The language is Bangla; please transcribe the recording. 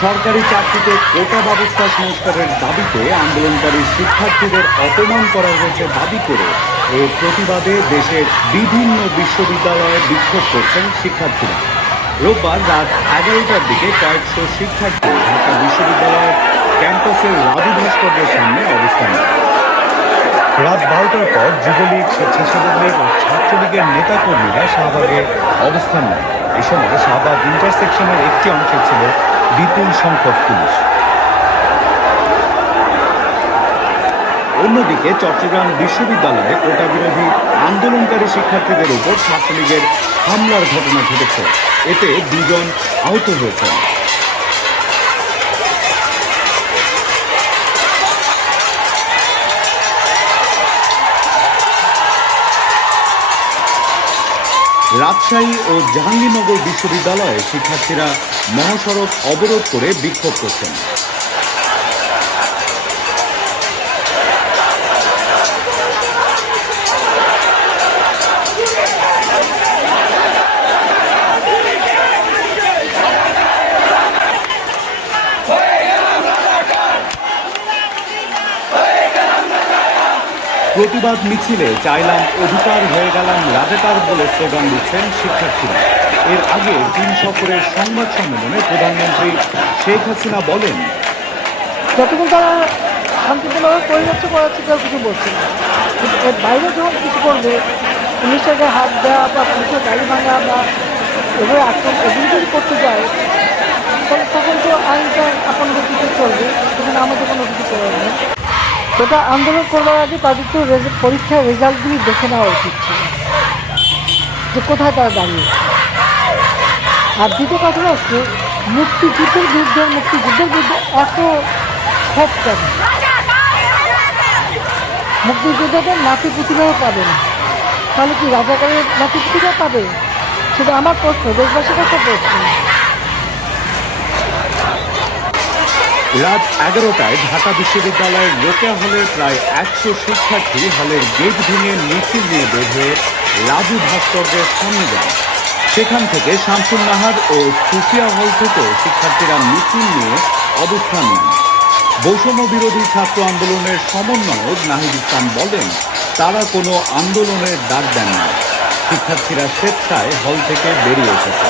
সরকারি চাকরিতে কোটা ব্যবস্থা সংস্কারের দাবিতে আন্দোলনকারী শিক্ষার্থীদের অপমান করা হয়েছে দাবি করে এর প্রতিবাদে দেশের বিভিন্ন বিশ্ববিদ্যালয়ে বিক্ষোভ করছেন শিক্ষার্থীরা। রোববার রাত 11টার দিকে কয়েকশো শিক্ষার্থী ঢাকা বিশ্ববিদ্যালয়ের ক্যাম্পাসের রাজু ভাস্কর্যের সামনে অবস্থান নেয়। রাত 12টার পর যুবলীগ, স্বেচ্ছাসেবক লীগ ও ছাত্রলীগের নেতাকর্মীরা শাহবাগে অবস্থান নেয়। এ সময় শাহবাগ ইন্টারসেকশনের একটি অংশে ছিল বিপুল সংখ্যক পুলিশ। অন্যদিকে চট্টগ্রাম বিশ্ববিদ্যালয়ে কোটা বিরোধী আন্দোলনকারী শিক্ষার্থীদের উপর ছাত্রলীগের হামলার ঘটনা ঘটেছে। এতে 2 জন আহত হয়েছেন। রাজশাহী ও জাহাঙ্গীরনগর বিশ্ববিদ্যালয়ে শিক্ষার্থীরা মহাসড়ক অবরোধ করে বিক্ষোভ করছেন। প্রতিবাদ মিছিলে চাইলাম অধিকার, হয়ে গেলাম রাজাকার বলে স্লোগান দিচ্ছেন শিক্ষার্থীরা। এর আগে 3 সফরের সংবাদ সম্মেলনে প্রধানমন্ত্রী শেখ হাসিনা বলেন, যতক্ষণ তারা শান্তিপূর্ণভাবে পরিণত করাচ্ছে কেউ কিছু বলছে না, কিন্তু এর বাইরে যখন কিছু করবে, পুলিশটাকে হাত দেওয়া বা পুলিশের গাড়ি ভাঙা বা এভাবে আক্রমণ এগুলো যদি করতে যায়, তাহলে তখন তো আইনটা আপন গতিতে চলবে, সেখানে আমাদের কোনো কিছু করার নেই। সেটা আন্দোলন করবার আগে তাদের তো পরীক্ষার রেজাল্টগুলি দেখে নেওয়া উচিত ছিল যে কোথায় তারা দাঁড়িয়ে। আর দ্বিতীয় কথা হচ্ছে মুক্তিযুদ্ধের বিরুদ্ধে এত ক্ষোভ কেন? মুক্তিযুদ্ধদের নাতিপুতিরাও পাবে না, তাহলে কি রাজাকারের নাতিপুতিরা পাবে? সেটা আমার প্রশ্ন, দেশবাসীর কাছে প্রশ্ন। রাত 11টায় ঢাকা বিশ্ববিদ্যালয়ের রোকেয়া হলের প্রায় 100 শিক্ষার্থী হলের গেট ভেঙে মিছিল নিয়ে বের হয়ে রাজু ভাস্কর্যের সামনে যান। সেখান থেকে শামসুন নাহার ও সুফিয়া হল থেকে শিক্ষার্থীরা মিছিল নিয়ে অবস্থান নেন। বৈষম্য বিরোধী ছাত্র আন্দোলনের সমন্বয়ক নাহিদ ইসলাম বলেন, তারা কোনো আন্দোলনের ডাক দেন না, শিক্ষার্থীরা স্বেচ্ছায় হল থেকে বেরিয়ে এসেছে।